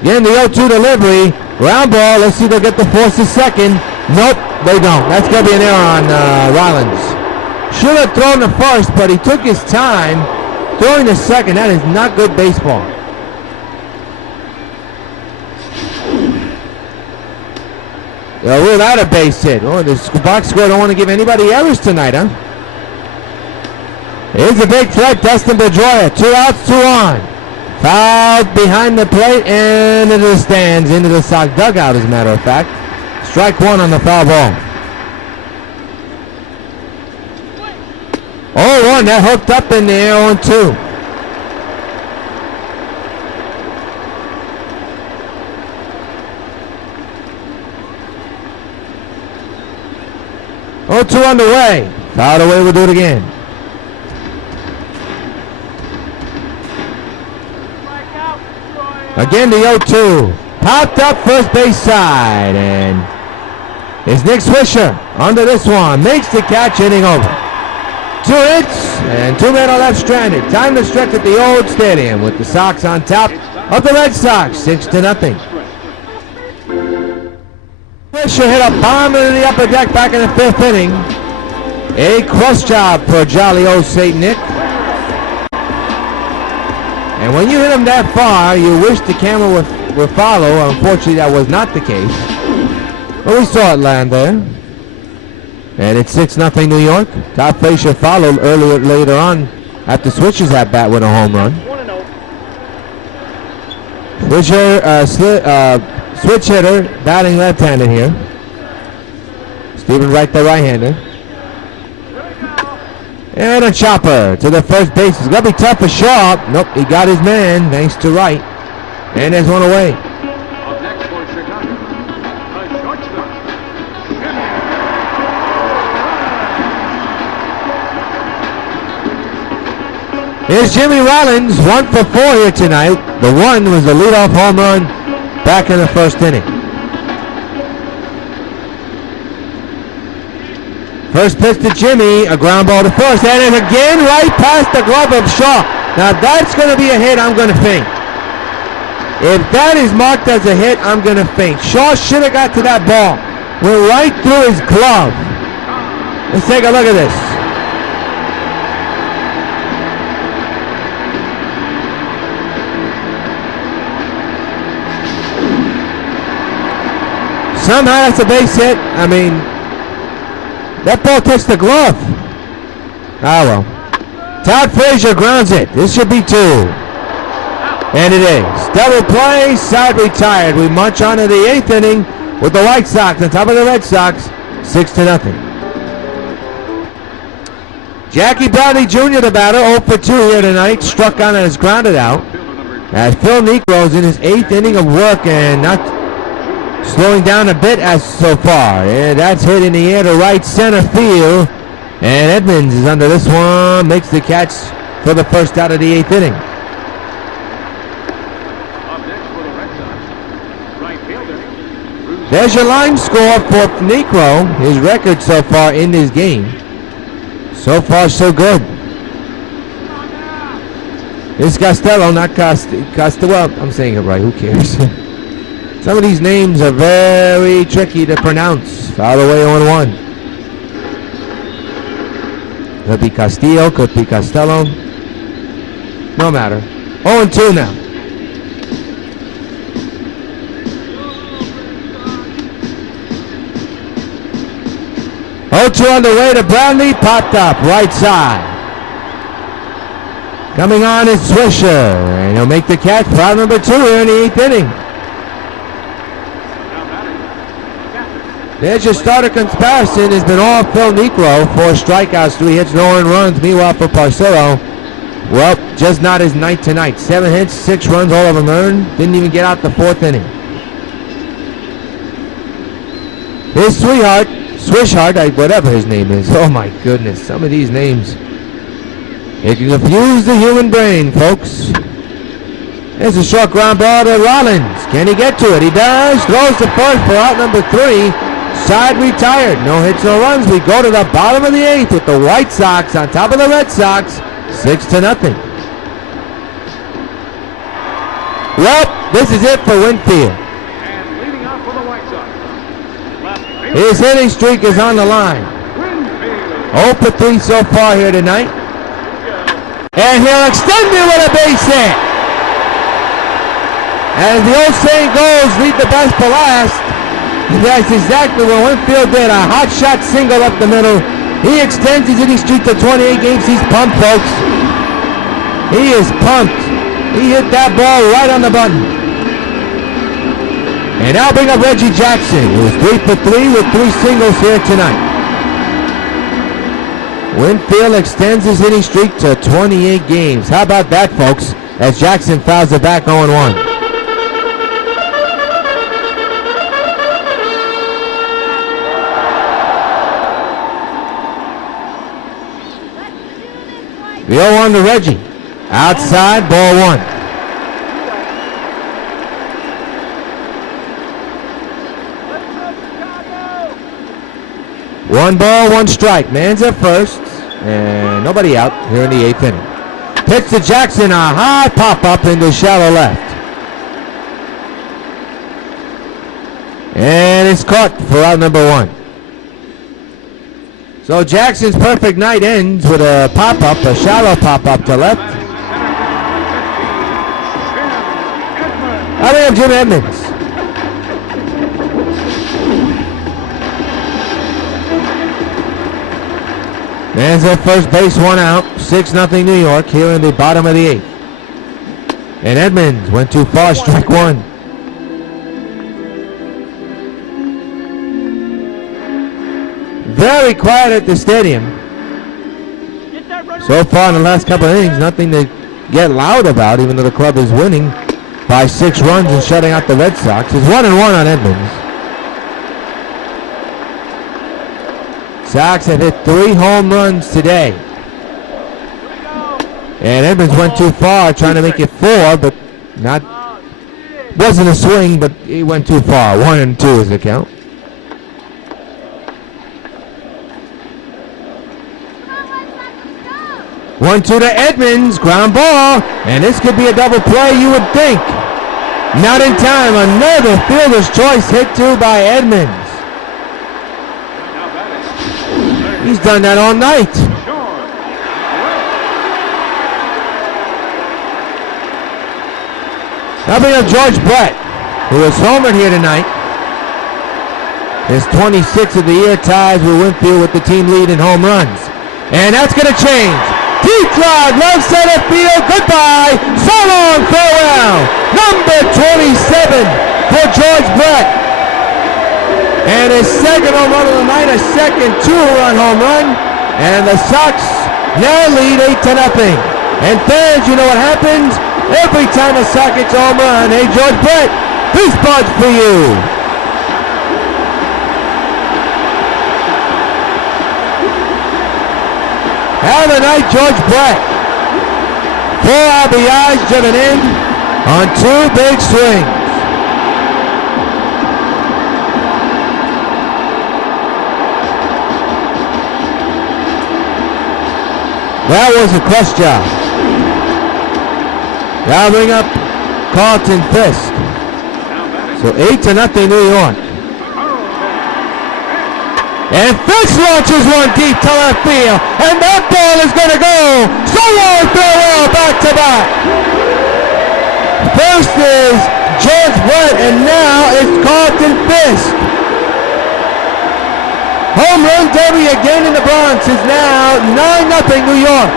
Again, the 0-2 delivery. Ground ball. Let's see if they'll get the force to second. Nope, they don't. That's going to be an error on Rollins. Should have thrown the first, but he took his time throwing the second. That is not good baseball. Without a base hit. Oh, the box score don't want to give anybody errors tonight, huh? Here's a big threat, Dustin Pedroia. 2 outs, 2 on. Fouled behind the plate and into the stands, into the Sox dugout, as a matter of fact. Strike 1 on the foul ball. 0-1, that hooked up in there, 0-2. Oh, 2 on the way. Fouled away, we'll do it again. Again, the 0-2. Popped up first base side, and it's Nick Swisher under this one. Makes the catch, inning over. 2 hits, and 2 men are left stranded. Time to stretch at the old stadium with the Sox on top of the Red Sox, 6-0. Swisher hit a bomb into the upper deck back in the 5th inning. A cross job for jolly old St. Nick. And when you hit him that far, you wish the camera would follow. Unfortunately, that was not the case. But we saw it land there. And it's 6-0 New York. Todd Frazier followed later on after Swisher's at bat with a home run. Switch hitter, batting left-handed here. Stephen Wright, the right-hander. And a chopper to the first base. It's going to be tough for Shaw. Nope, he got his man thanks to Wright. And there's one away. Here's Jimmy Rollins, 1 for 4 here tonight. The one was the leadoff home run back in the first inning. First pitch to Jimmy, a ground ball to first, and it again right past the glove of Shaw. Now that's going to be a hit, I'm going to faint. If that is marked as a hit, I'm going to faint. Shaw should have got to that ball. Went right through his glove. Let's take a look at this. Somehow that's a base hit. I mean, that ball touched the glove. Ah, well. Todd Frazier grounds it. This should be 2. And it is. Double play, side retired. We march on to the 8th inning with the White Sox on top of the Red Sox, 6-0. Jackie Bradley Jr., the batter, 0 for 2 here tonight. Struck on and is grounded out. As Phil Niekro's in his 8th inning of work and not slowing down a bit as so far. Yeah, that's hit in the air to right center field. And Edmonds is under this one. Makes the catch for the first out of the 8th inning. Up next for the Red Sox, right fielder. There's your line score for Niekro. His record so far in this game. So far, so good. It's Costello, not Costello. Well, I'm saying it right. Who cares? Some of these names are very tricky to pronounce. Foul away 0-1. Could be Castillo, could be Costello. No matter. 0-2 now. 0-2 on the way to Bradley. Popped up, right side. Coming on is Swisher. And he'll make the catch. Foul number 2 here in the 8th inning. There's your starter comparison. Has been all Phil Niekro. 4 strikeouts, 3 hits, no earned runs. Meanwhile for Parcello, well, just not his night tonight. 7 hits, 6 runs, all of them earned. Didn't even get out the 4th inning. His Swishart, whatever his name is. Oh my goodness, some of these names. It can confuse the human brain, folks. There's a short ground ball to Rollins. Can he get to it? He does. Throws to first for out number 3. Side retired. No hits, no runs. We go to the bottom of the 8th with the White Sox on top of the Red Sox. 6-0. Well, this is it for Winfield. And leading off for the White Sox, left fielder. His hitting streak is on the line. 0 for 3 so far here tonight. And he'll extend it with a base hit. As the old saying goes, leave the best for last. That's exactly what Winfield did. A hot shot single up the middle. He extends his hitting streak to 28 games. He's pumped, folks. He is pumped. He hit that ball right on the button. And now bring up Reggie Jackson, who's 3 for 3 with 3 singles here tonight. Winfield extends his hitting streak to 28 games. How about that, folks? As Jackson fouls it back 0-1. The 0-1 to Reggie. Outside, ball 1. One ball, 1 strike. Man's at first, and nobody out here in the 8th inning. Pitch to Jackson, a high pop-up into shallow left. And it's caught for out number 1. So Jackson's perfect night ends with a pop-up, a shallow pop-up to left. I have Jim Edmonds. Man's at first base, 1 out. 6-0 New York here in the bottom of the 8th. And Edmonds went too far, strike 1. Very quiet at the stadium. So far in the last couple of innings, nothing to get loud about, even though the club is winning by 6 runs and shutting out the Red Sox. It's 1-1 on Edmonds. Sox have hit 3 home runs today. And Edmonds went too far, trying to make it 4, but wasn't a swing, but he went too far. 1-2 is the count. One, two to Edmonds, ground ball, and this could be a double play, you would think. Not in time. Another fielder's choice hit to by Edmonds. He's done that all night. Now bring up George Brett, who was homered here tonight. His 26th of the year ties with Winfield with the team lead in home runs. And that's going to change. Deep drive, left center field, goodbye, so long, farewell. Number 27 for George Brett. And his second home run of the night, a second two-run home run. And the Sox now lead 8-0. And fans, you know what happens? Every time a Sox gets a home run, hey, George Brett, this bud's for you. Have a night, George Brett. 4 RBIs driven in on 2 big swings. That was a crush job. Now bring up Carlton Fisk. So 8-0 New York. And Fisk launches one deep to left field. And that ball is going to go. So long, farewell, back to back. First is George Brett, and now it's Carlton Fisk. Home run derby again in the Bronx is now 9-0 New York.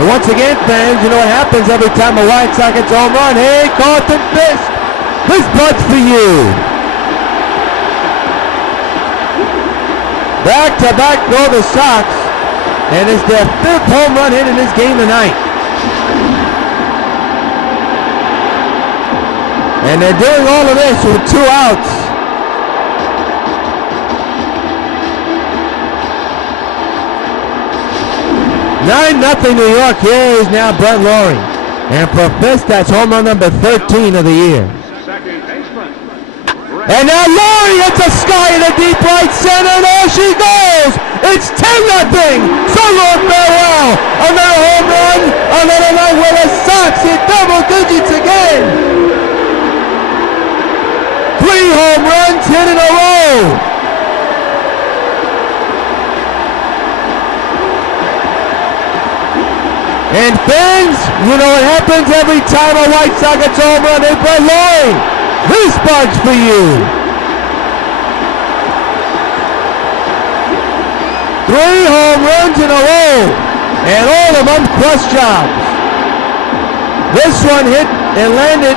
And once again, fans, you know what happens every time a White Sox gets a home run. Hey, Carlton Fisk, this bud's for you. Back-to-back go the Sox, and it's their 5th home run hit in this game tonight. And they're doing all of this with 2 outs. (9-0 New York. Here is now Brett Lawrie. And for Fisk, that's home run number 13 of the year. And now Lawrie hits a sky in the deep right center, and there she goes! It's 10-0! So long, farewell! Another home run, another night where the Sox hit double digits again! 3 home runs hit in a row! And fans, you know what happens every time a White Sox gets a home run, they play Lawrie. This bud's for you. 3 home runs in a row, and all of them crush jobs. This one hit and landed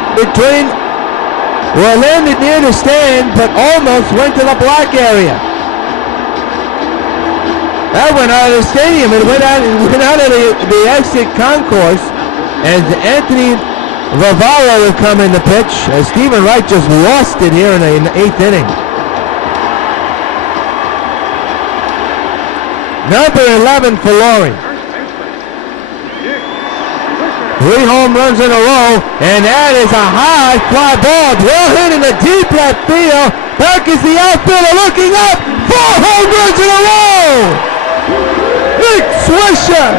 landed near the stand, but almost went to the black area. That went out of the stadium. It went out of the exit concourse as Anthony Ravara will come in the pitch as Stephen Wright just lost it here in the 8th inning. Number 11 for Lawrie. 3 home runs in a row, and that is a high fly ball. Well hit in the deep left field. Back is the outfielder looking up. 4 home runs in a row. Nick Swisher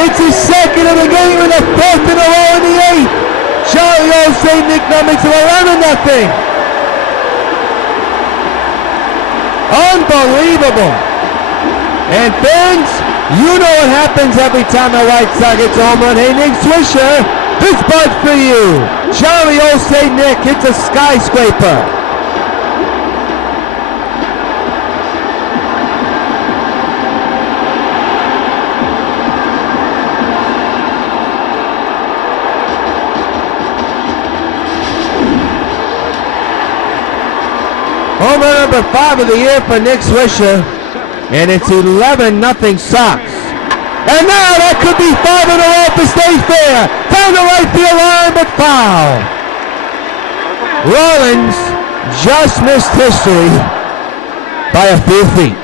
hits his 2nd of the game and the 4th in a row in the 8th. Charlie O. St. Nick now makes it 11-0. Unbelievable. And fans, you know what happens every time a White Sox gets a home run. Hey, Nick Swisher, this bud's for you. Charlie O. St. Nick hits a skyscraper. Home run number 5 of the year for Nick Swisher. And it's 11-0 Sox. And now that could be 5 in a row if it stays fair. Down the right field line, but foul. Rollins just missed history by a few feet.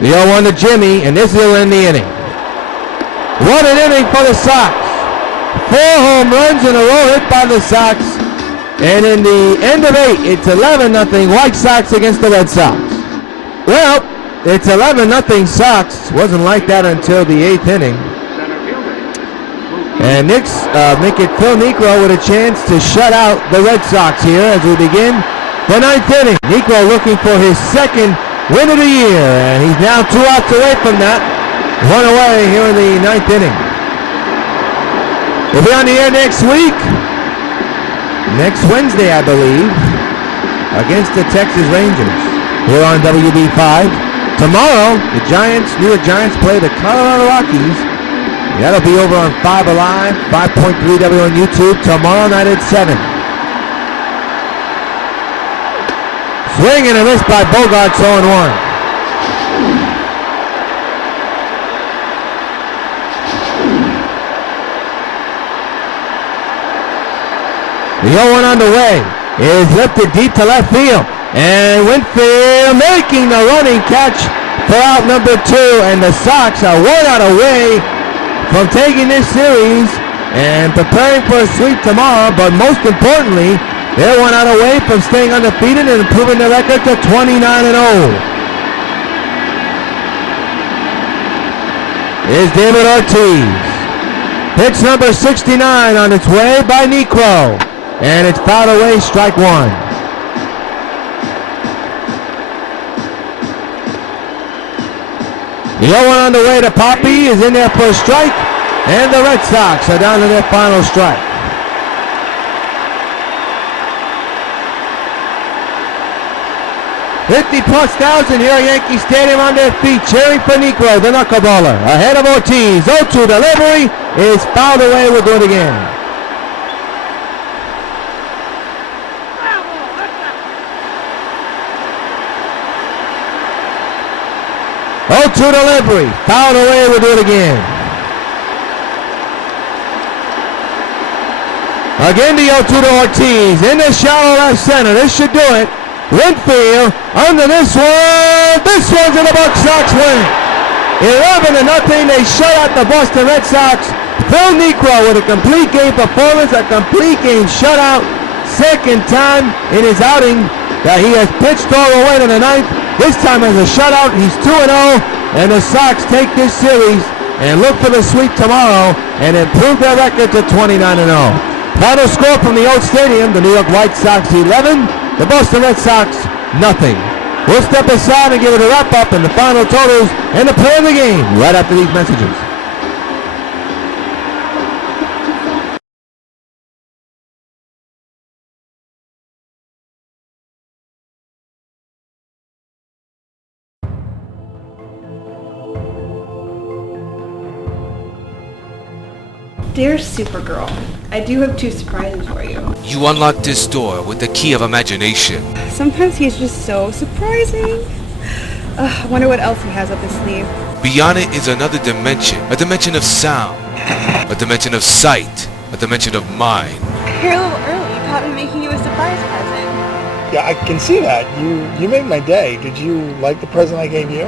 The 0-1 to Jimmy, and this will end the inning. What an inning for the Sox. 4 home runs in a row hit by the Sox. And in the end of 8, it's 11-0 White Sox against the Red Sox. Well, it's 11-0 Sox. Wasn't like that until the 8th inning. And Knicks make it Phil Niekro with a chance to shut out the Red Sox here as we begin the 9th inning. Niekro looking for his 2nd win of the year, and he's now 2 outs away from that. 1 away here in the 9th inning. We'll be on the air next week. Next Wednesday, I believe, against the Texas Rangers. We're on WB5. Tomorrow, the New York Giants play the Colorado Rockies. That'll be over on 5 Alive, 5.3 W on YouTube tomorrow night at 7. Swing and a miss by Bogarts, 0-1. The 0-1 on the way is lifted deep to left field. And Winfield making the running catch for out number 2. And the Sox are 1 out away from taking this series and preparing for a sweep tomorrow. But most importantly, they're 1 out away from staying undefeated and improving their record to 29-0. Here's David Ortiz. Pitch number 69 on its way by Niekro. And it's fouled away, strike 1. The 0-1 on the way to Poppy is in there for a strike. And the Red Sox are down to their final strike. +50,000 here at Yankee Stadium on their feet, cheering for Niekro, the knuckleballer. Ahead of Ortiz. 0-2 delivery is fouled away. We'll do it again. 0-2 delivery, fouled away, we'll do it again. Again the 0-2 to Ortiz, in the shallow left center, this should do it. Winfield, under this one's in the Bucs. Sox win. 11-0, they shut out the Boston Red Sox. Phil Niekro with a complete game performance, a complete game shutout. 2nd time in his outing that he has pitched all the way to the 9th. This time as a shutout, he's 2-0, and the Sox take this series and look for the sweep tomorrow and improve their record to 29-0. Final score from the Old Stadium, the New York White Sox 11, the Boston Red Sox nothing. We'll step aside and give it a wrap-up and the final totals and the play of the game right after these messages. Dear Supergirl, I do have 2 surprises for you. You unlock this door with the key of imagination. Sometimes he's just so surprising. I wonder what else he has up his sleeve. Beyond it is another dimension, a dimension of sound, a dimension of sight, a dimension of mind. You're a little early. You thought me making you a surprise present. Yeah, I can see that. You made my day. Did you like the present I gave you?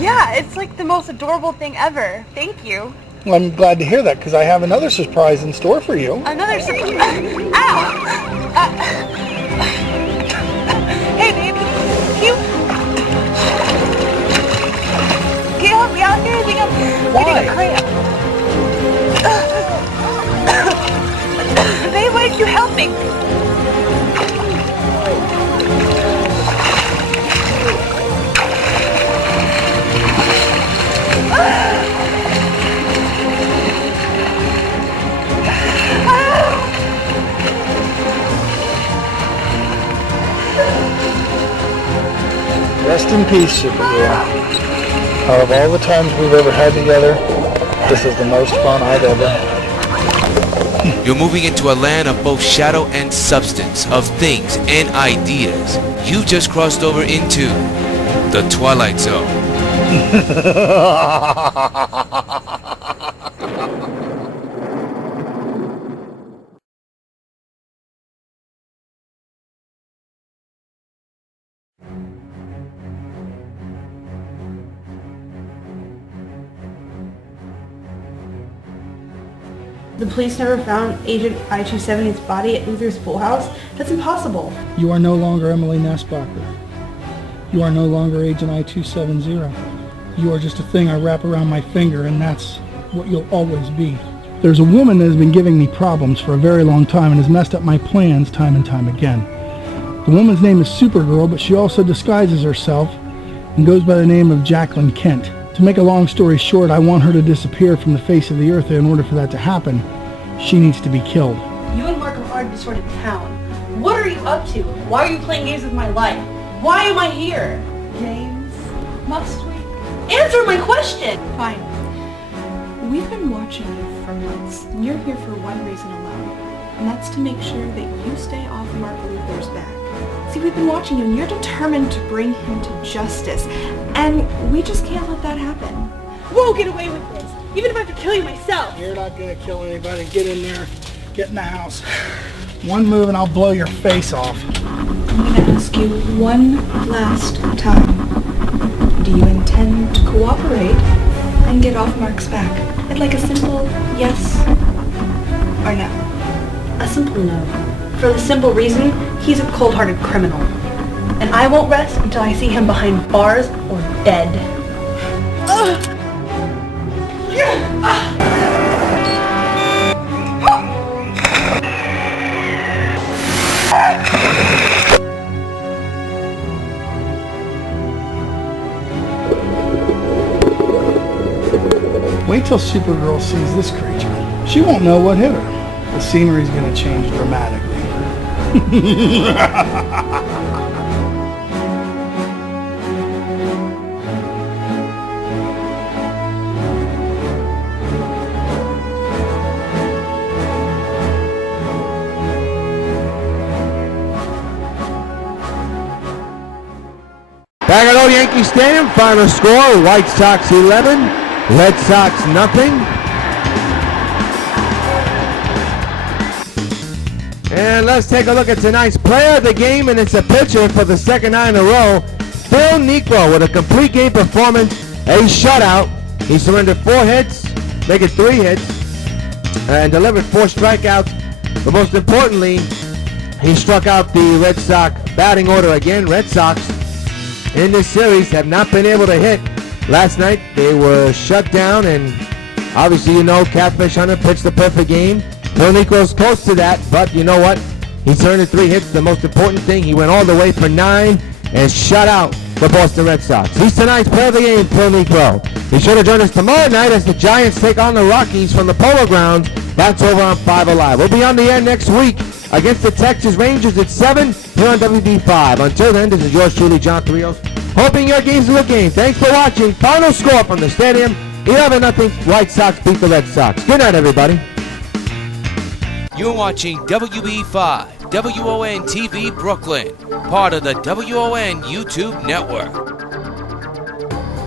Yeah, it's like the most adorable thing ever. Thank you. Well, I'm glad to hear that because I have another surprise in store for you. Another surprise? Ow! Hey, babe, can you help me out here? I think I'm getting a cramp. Babe, why did you help me? Rest in peace, Supergirl. Out of all the times we've ever had together, this is the most fun I've ever had. You're moving into a land of both shadow and substance, of things and ideas. You just crossed over into the Twilight Zone. The police never found Agent I-270's body at Luther's pool house? That's impossible. You are no longer Emily Nessbacher. You are no longer Agent I-270. You are just a thing I wrap around my finger, and that's what you'll always be. There's a woman that has been giving me problems for a very long time and has messed up my plans time and time again. The woman's name is Supergirl, but she also disguises herself and goes by the name of Jacqueline Kent. To make a long story short, I want her to disappear from the face of the earth, and in order for that to happen, she needs to be killed. You and Mark are this sort of town. What are you up to? Why are you playing games with my life? Why am I here? Games? Must we? Answer my question! Fine. We've been watching you for months, and you're here for one reason alone, and that's to make sure that you stay off Mark Luther's back. See, we've been watching you, and you're determined to bring him to justice, and we just can't let that happen. Won't get away with this, even if I have to kill you myself. You're not going to kill anybody. Get in there. Get in the house. One move and I'll blow your face off. I'm going to ask you one last time. Do you intend to cooperate and get off Mark's back? I'd like a simple yes or no. A simple no. For the simple reason, he's a cold-hearted criminal. And I won't rest until I see him behind bars or dead. Wait till Supergirl sees this creature. She won't know what hit her. The scenery's gonna change dramatically. Back at Old Yankee Stadium, final score, White Sox 11, Red Sox nothing. And let's take a look at tonight's player of the game, and it's a pitcher for the second night in a row, Phil Niekro, with a complete game performance, a shutout. He surrendered 4 hits, making 3 hits, and delivered 4 strikeouts. But most importantly, he struck out the Red Sox batting order again. Red Sox in this series have not been able to hit. Last night they were shut down, and obviously you know Catfish Hunter pitched the perfect game. Phil Niekro's close to that, but you know what? He surrendered 3 hits. The most important thing, he went all the way for 9 and shut out the Boston Red Sox. He's tonight's player of the game, Phil Niekro. Be sure to join us tomorrow night as the Giants take on the Rockies from the Polo Grounds. That's over on 5 Alive. We'll be on the air next week against the Texas Rangers at 7 here on WB5. Until then, this is yours truly, John Rios, hoping your game's a good game. Thanks for watching. Final score from the stadium, 11-0. White Sox beat the Red Sox. Good night, everybody. You're watching WB5, WON TV Brooklyn, part of the WON YouTube network.